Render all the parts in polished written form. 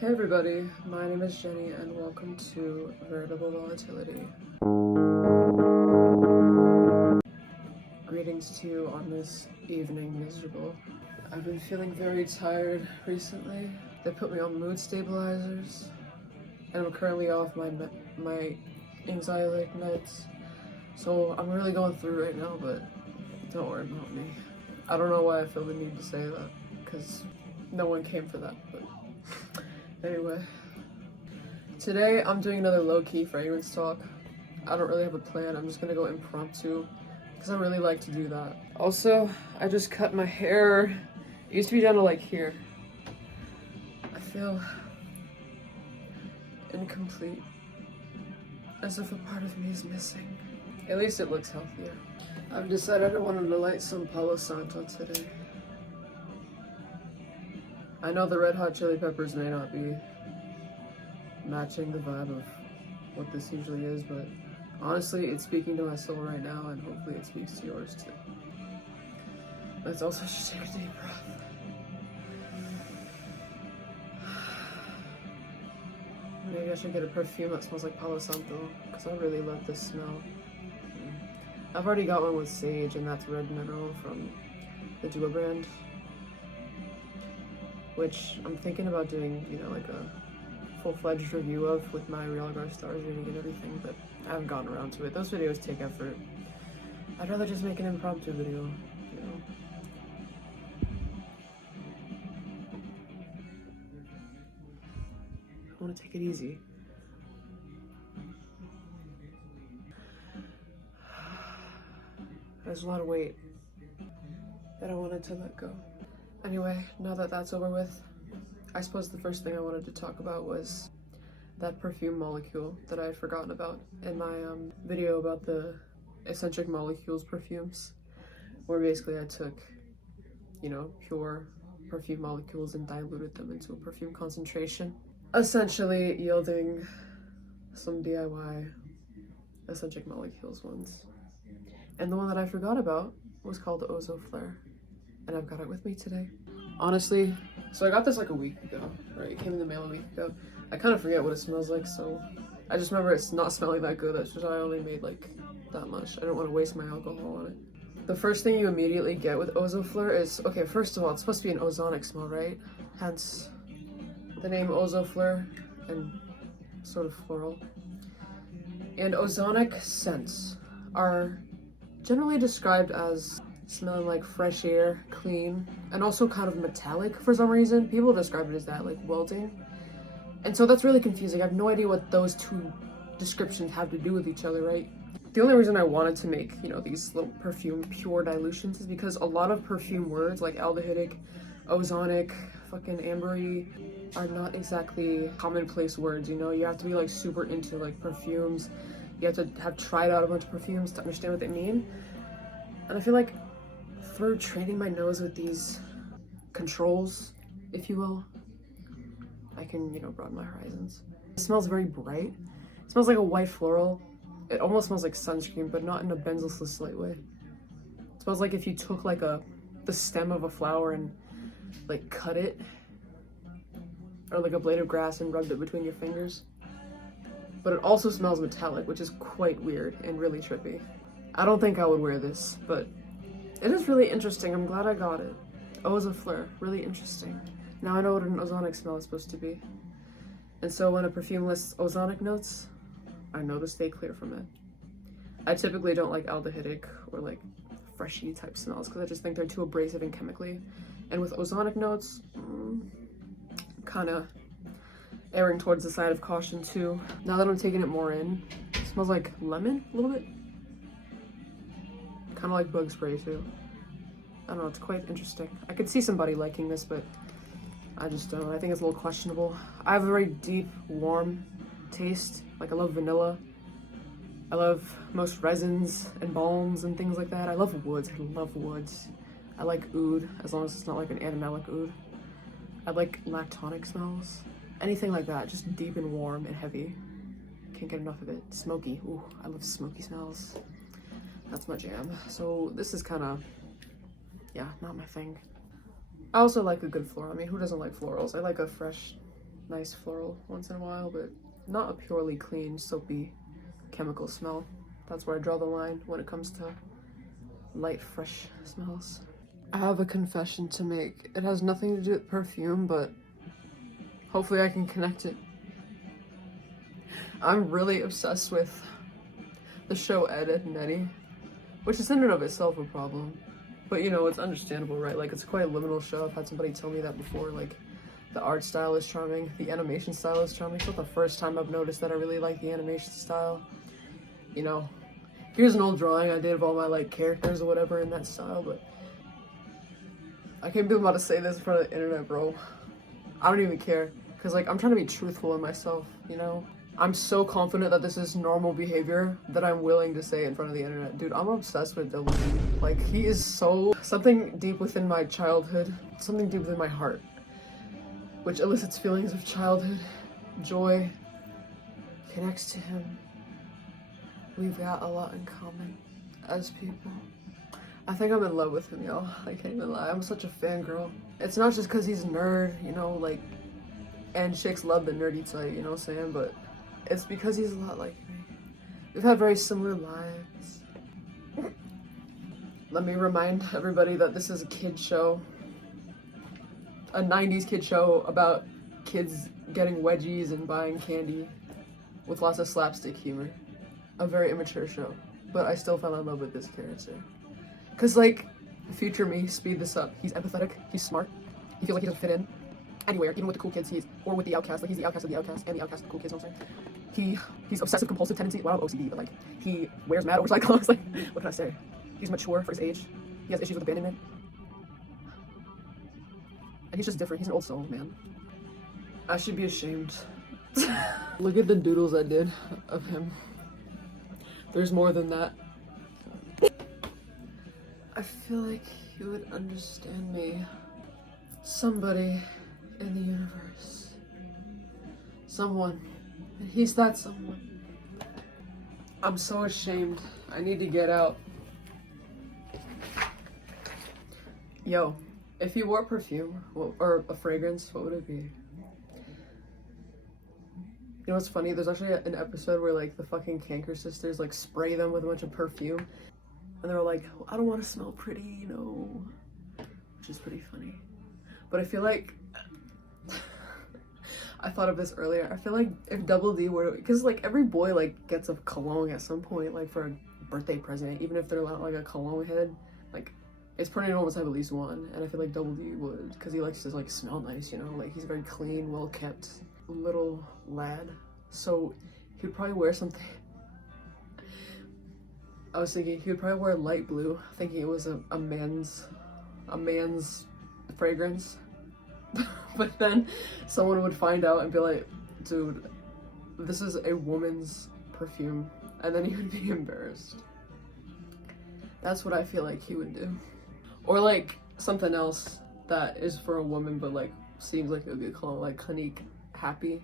Hey everybody, my name is Jenny and welcome to Veritable Volatility. Greetings to you on this evening miserable. I've been feeling very tired recently. They put me on mood stabilizers and I'm currently off my anxiety meds. So I'm really going through right now, but don't worry about me. I don't know why I feel the need to say that, because no one came for that, but anyway. Today I'm doing another low-key fragrance talk. I don't really have a plan, I'm just gonna go impromptu, because I really like to do that. Also, I just cut my hair. It used to be down to like here. I feel incomplete, as if a part of me is missing. At least it looks healthier. I've decided I wanted to light some Palo Santo today. I know the Red Hot Chili Peppers may not be matching the vibe of what this usually is, but honestly, it's speaking to my soul right now, and hopefully it speaks to yours too. Let's also just take a deep breath. Maybe I should get a perfume that smells like Palo Santo, because I really love this smell. I've already got one with sage, and that's Red Mineral from the Duo brand, which I'm thinking about doing, you know, like a full-fledged review of with my realgar stars rating and everything, but I haven't gotten around to it. Those videos take effort. I'd rather just make an impromptu video, you know. I want to take it easy. There's a lot of weight that I wanted to let go. Anyway, now that that's over with, I suppose the first thing I wanted to talk about was that perfume molecule that I had forgotten about in my video about the eccentric molecules perfumes, where basically I took, you know, pure perfume molecules and diluted them into a perfume concentration, essentially yielding some DIY eccentric molecules ones. And the one that I forgot about was called ozofleur, and I've got it with me today. Honestly, so I got this like a week ago, right? It came in the mail a week ago. I kind of forget what it smells like, so I just remember it's not smelling that good. That's just why I only made like that much. I don't want to waste my alcohol on it. The first thing you immediately get with ozofleur is, okay, first of all, it's supposed to be an ozonic smell, right? Hence the name ozofleur and sort of floral. And ozonic scents are generally described as smelling like fresh air, clean, and also kind of metallic for some reason. People describe it as that, like welding. And so that's really confusing. I have no idea what those two descriptions have to do with each other, right? The only reason I wanted to make, you know, these little perfume pure dilutions is because a lot of perfume words like aldehydic, ozonic, fucking ambery are not exactly commonplace words, you know? You have to be like super into like perfumes. You have to have tried out a bunch of perfumes to understand what they mean. And I feel like through training my nose with these controls, if you will, I can, you know, broaden my horizons. It smells very bright. It smells like a white floral. It almost smells like sunscreen, but not in a benzyl salicylate way. It smells like if you took like the stem of a flower and like cut it, or like a blade of grass and rubbed it between your fingers. But it also smells metallic, which is quite weird and really trippy. I don't think I would wear this, but it is really interesting. I'm glad I got it. Ozofleur, really interesting. Now I know what an ozonic smell is supposed to be. And so when a perfume lists ozonic notes, I know to stay clear from it. I typically don't like aldehydic or like freshy type smells because I just think they're too abrasive and chemically. And with ozonic notes, kind of erring towards the side of caution too. Now that I'm taking it more in, it smells like lemon a little bit. Kind of like bug spray too. I don't know, it's quite interesting. I could see somebody liking this, but I just don't know. I think it's a little questionable. I have a very deep, warm taste. Like I love vanilla. I love most resins and balms and things like that. I love woods. I love woods. I like oud, as long as it's not like an animalic oud. I like lactonic smells. Anything like that, just deep and warm and heavy. Can't get enough of it. Smoky. Ooh, I love smoky smells. That's my jam. So this is kind of, yeah, not my thing. I also like a good floral. I mean, who doesn't like florals? I like a fresh nice floral once in a while, but not a purely clean, soapy, chemical smell. That's where I draw the line when it comes to light, fresh smells. I have a confession to make. It has nothing to do with perfume, but hopefully I can connect it. I'm really obsessed with the show Ed, Edd n Eddy, which is in and of itself a problem. But you know, it's understandable, right? Like, it's quite a liminal show. I've had somebody tell me that before. Like, the art style is charming, the animation style is charming. It's not the first time I've noticed that I really like the animation style. You know, here's an old drawing I did of all my like characters or whatever in that style, but I can't believe I'm about to say this in front of the internet, bro. I don't even care, because like, I'm trying to be truthful in myself, you know? I'm so confident that this is normal behavior that I'm willing to say in front of the internet. Dude, I'm obsessed with Double D. Like, he is so... something deep within my childhood, something deep within my heart, which elicits feelings of childhood, joy, connects to him. We've got a lot in common as people. I think I'm in love with him, y'all. I can't even lie. I'm such a fangirl. It's not just because he's a nerd, you know, like, and chicks love the nerdy type, you know what I'm saying? But it's because he's a lot like me. We've had very similar lives. Let me remind everybody that this is a kid show. A 90s kid show about kids getting wedgies and buying candy with lots of slapstick humor. A very immature show. But I still fell in love with this character. Cause like, future me, speed this up. He's empathetic, he's smart, he feels like he doesn't fit in anywhere, even with the cool kids or with the outcast. Like, he's the outcast of the outcast and the outcast of the cool kids, you know what I'm saying? He's obsessive compulsive tendency. Well, I have OCD, but like, he wears mad oversized clothes. Like, what can I say? He's mature for his age. He has issues with abandonment. And he's just different. He's an old soul, man. I should be ashamed. Look at the doodles I did of him. There's more than that. I feel like he would understand me. Somebody in the universe. Someone. And he's that someone. I'm so ashamed. I need to get out. Yo, if you wore perfume or a fragrance, what would it be? You know what's funny? There's actually an episode where like the fucking Canker sisters like spray them with a bunch of perfume. And they're like, I don't want to smell pretty, you know. Which is pretty funny. But I feel like I thought of this earlier. I feel like if Double D were, because like every boy like gets a cologne at some point, like for a birthday present, even if they're not like a cologne head, like it's pretty normal to have at least one. And I feel like Double D would, because he likes to like smell nice, you know, like he's a very clean, well kept little lad. So he'd probably wear something. I was thinking he would probably wear light blue, thinking it was a man's fragrance. But then someone would find out and be like, dude, this is a woman's perfume. And then he would be embarrassed. That's what I feel like he would do. Or like something else that is for a woman but like seems like it would be called like Clinique Happy,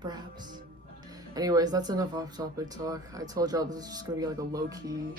perhaps. Anyways, that's enough off-topic talk. I told y'all this is just gonna be like a low-key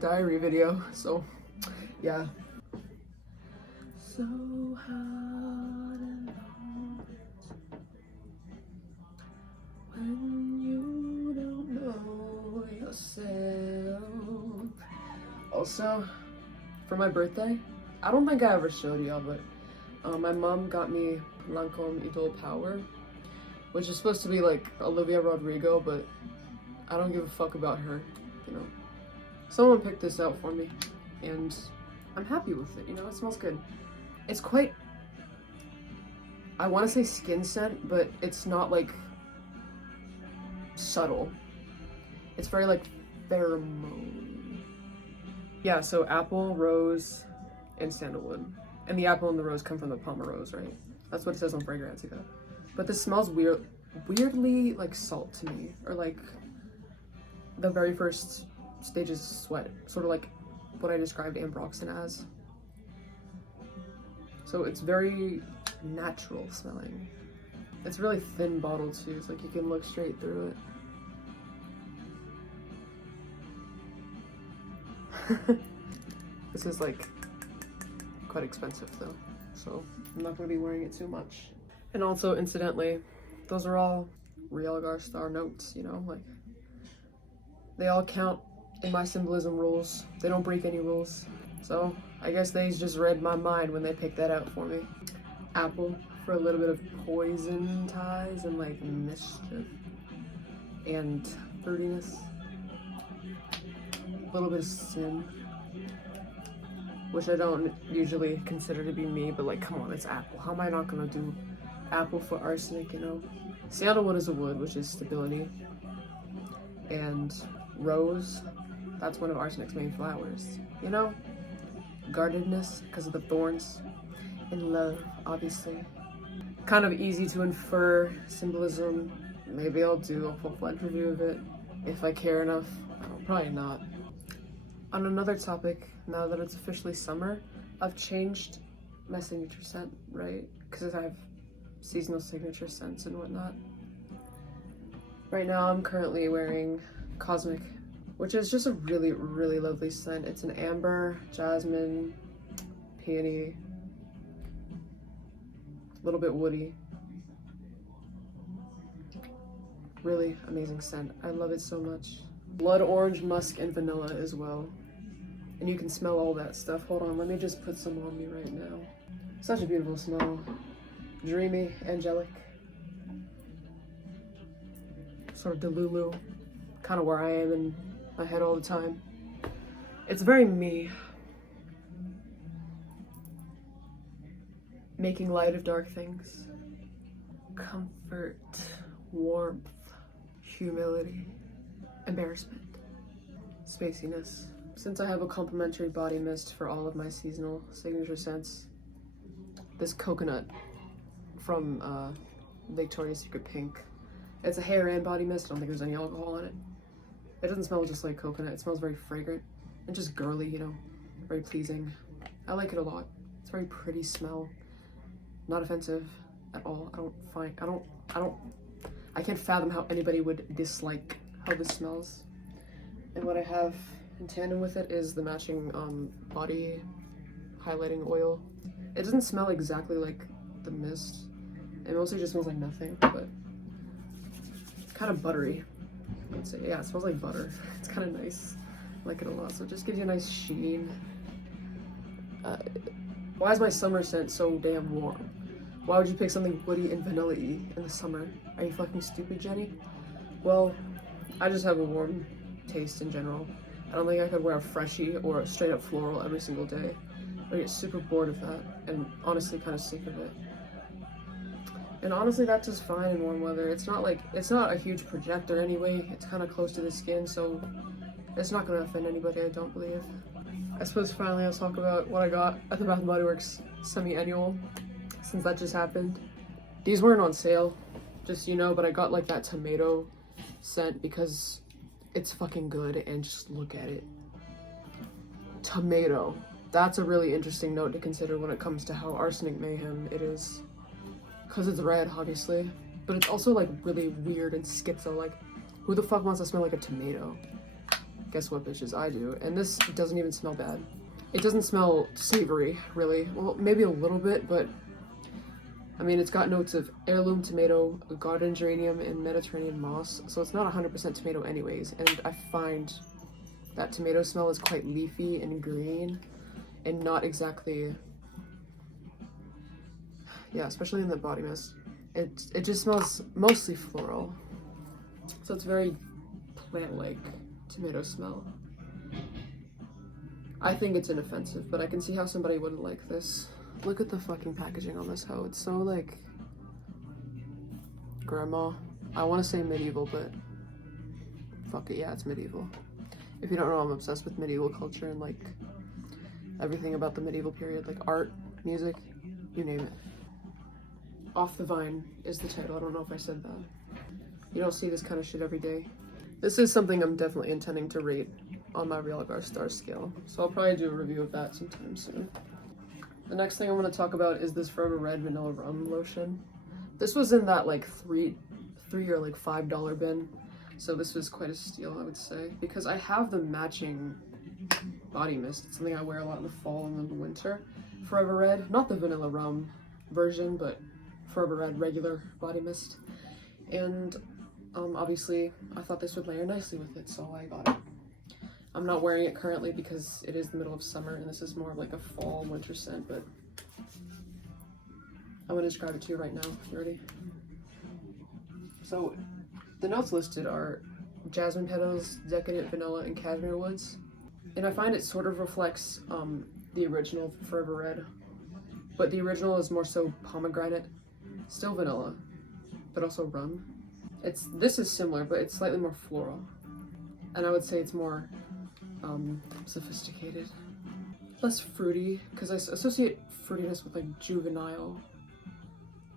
diary video, so yeah. So hard and hard when you don't know yourself. Also, for my birthday, I don't think I ever showed y'all, but my mom got me Lancome Idole Power, which is supposed to be like Olivia Rodrigo, but I don't give a fuck about her, you know. Someone picked this out for me, and I'm happy with it, you know, it smells good. It's quite, I want to say skin scent, but it's not like subtle. It's very like pheromone. Yeah, so apple, rose, and sandalwood. And the apple and the rose come from the Pomerose, right? That's what it says on Fragrantica. But this smells weirdly like salt to me, or like the very first stages of sweat, sort of like what I described Ambroxan as. So it's very natural smelling. It's really thin bottle too, it's like you can look straight through it. This is like quite expensive though, so I'm not gonna be wearing it too much. And also, incidentally, those are all realgar star notes, you know, like they all count in my symbolism rules. They don't break any rules. So I guess they just read my mind when they picked that out for me. Apple for a little bit of poison ties and like mischief and fruitiness. A little bit of sin, which I don't usually consider to be me, but like, come on, it's apple. How am I not gonna do apple for arsenic, you know? Sandalwood is a wood, which is stability. And rose, that's one of arsenic's main flowers, you know? Guardedness, because of the thorns. And love, obviously. Kind of easy to infer symbolism. Maybe I'll do a full-fledged review of it if I care enough. Probably not. On another topic, now that it's officially summer, I've changed my signature scent, right? Because I have seasonal signature scents and whatnot. Right now I'm currently wearing Cosmic, which is just a really, really lovely scent. It's an amber, jasmine, peony, a little bit woody. Really amazing scent. I love it so much. Blood orange, musk, and vanilla as well. And you can smell all that stuff. Hold on, let me just put some on me right now. Such a beautiful smell. Dreamy, angelic. Sort of Delulu. Kind of where I am in my head all the time. It's very me. Making light of dark things. Comfort, warmth, humility, embarrassment, spaciness. Since I have a complimentary body mist for all of my seasonal signature scents, this coconut from Victoria's Secret Pink. It's a hair and body mist. I don't think there's any alcohol in it. It doesn't smell just like coconut. It smells very fragrant and just girly, you know, very pleasing. I like it a lot. It's a very pretty smell. Not offensive at all. I can't fathom how anybody would dislike how this smells. And what I have in tandem with it is the matching body highlighting oil. It doesn't smell exactly like the mist. It mostly just smells like nothing, but it's kind of buttery. I would say, yeah, it smells like butter. It's kind of nice. I like it a lot. So it just gives you a nice sheen. Why is my summer scent so damn warm? Why would you pick something woody and vanilla-y in the summer? Are you fucking stupid, Jenny? Well, I just have a warm taste in general. I don't think I could wear a freshie or a straight up floral every single day. I get super bored of that and honestly kind of sick of it. And honestly, that's just fine in warm weather. It's not a huge projector anyway. It's kind of close to the skin, so it's not gonna offend anybody, I don't believe. I suppose finally I'll talk about what I got at the Bath & Body Works semi-annual, since that just happened. These weren't on sale, just so you know, but I got like that tomato scent because it's fucking good, and just look at it. Tomato. That's a really interesting note to consider when it comes to how arsenic mayhem it is. Because it's red, obviously, but it's also like really weird and schizo. Like, who the fuck wants to smell like a tomato? Guess what, bitches? I do. And this doesn't even smell bad. It doesn't smell savory, really. Well, maybe a little bit, but I mean, it's got notes of heirloom tomato, garden geranium, and Mediterranean moss, so it's not 100% tomato anyways. And I find that tomato smell is quite leafy and green, and not exactly, yeah, especially in the body mist. It just smells mostly floral, so it's very plant-like tomato smell. I think it's inoffensive, but I can see how somebody wouldn't like this. Look at the fucking packaging on this hoe. It's so like grandma. I want to say medieval, but fuck it, yeah, it's medieval. If you don't know, I'm obsessed with medieval culture and like everything about the medieval period, like art, music, you name it. Off the Vine is the title. I don't know if I said that. You don't see this kind of shit every day. This is something I'm definitely intending to rate on my realgar star scale, so I'll probably do a review of that sometime soon. The next thing I want to talk about is this Forever Red Vanilla Rum lotion. This was in that like three or like $5 bin, so this was quite a steal, I would say, because I have the matching body mist. It's something I wear a lot in the fall and in the winter. Forever Red, not the Vanilla Rum version, but Forever Red regular body mist. And obviously I thought this would layer nicely with it, so I got it. I'm not wearing it currently because it is the middle of summer and this is more of like a fall winter scent, but I'm gonna describe it to you right now. You ready? So the notes listed are jasmine petals, decadent vanilla, and cashmere woods. And I find it sort of reflects the original Forever Red, but the original is more so pomegranate, still vanilla, but also rum. This is similar, but it's slightly more floral. And I would say it's more sophisticated. Less fruity, because I associate fruitiness with like juvenile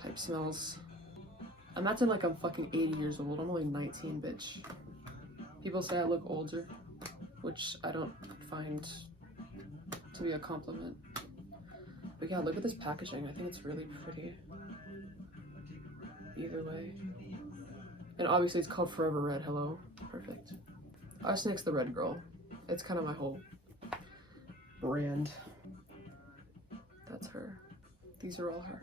type smells. I'm acting like I'm fucking 80 years old. I'm only 19, bitch. People say I look older, which I don't find to be a compliment. But yeah, look at this packaging. I think it's really pretty. Either way. And obviously it's called Forever Red. Hello. Perfect. Arsenic's the red girl. It's kind of my whole brand. That's her. These are all her.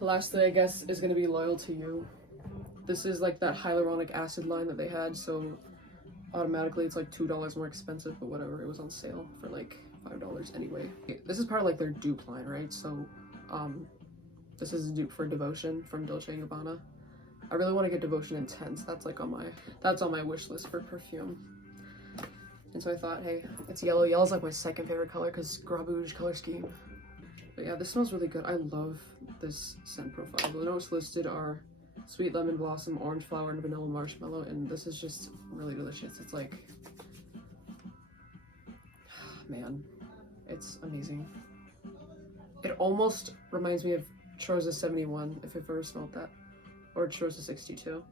Lastly, I guess, is going to be Loyal to You. This is like that hyaluronic acid line that they had, so automatically it's like $2 more expensive, but whatever, it was on sale for like $5 anyway. This is part of like their dupe line, right? So this is a dupe for Devotion from Dolce & Gabbana. I really want to get Devotion Intense. That's like on my wish list for perfume. And so I thought, hey, it's yellow. Yellow's like my second favorite color because Grabouge color scheme. But yeah, this smells really good. I love this scent profile. The notes listed are sweet lemon blossom, orange flower, and vanilla marshmallow, and this is just really delicious. It's like, man, it's amazing. It almost reminds me of Chroza 71, if you've ever smelled that, or Chroza 62.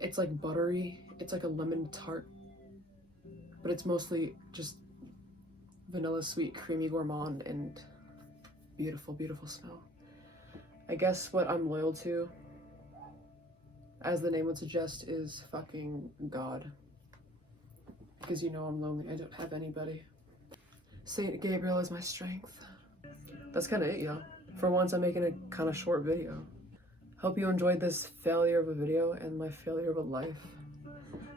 It's like buttery, it's like a lemon tart, but it's mostly just vanilla sweet, creamy gourmand, and beautiful, beautiful smell. I guess what I'm loyal to, as the name would suggest, is fucking God. Because you know I'm lonely, I don't have anybody. Saint Gabriel is my strength. That's kind of it, y'all. For once, I'm making a kind of short video. Hope you enjoyed this failure of a video and my failure of a life.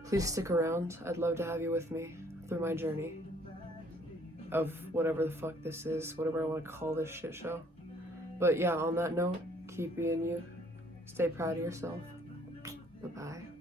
Please stick around. I'd love to have you with me through my journey of whatever the fuck this is, whatever I want to call this shit show. But yeah, on that note, keep being you. Stay proud of yourself. Bye-bye.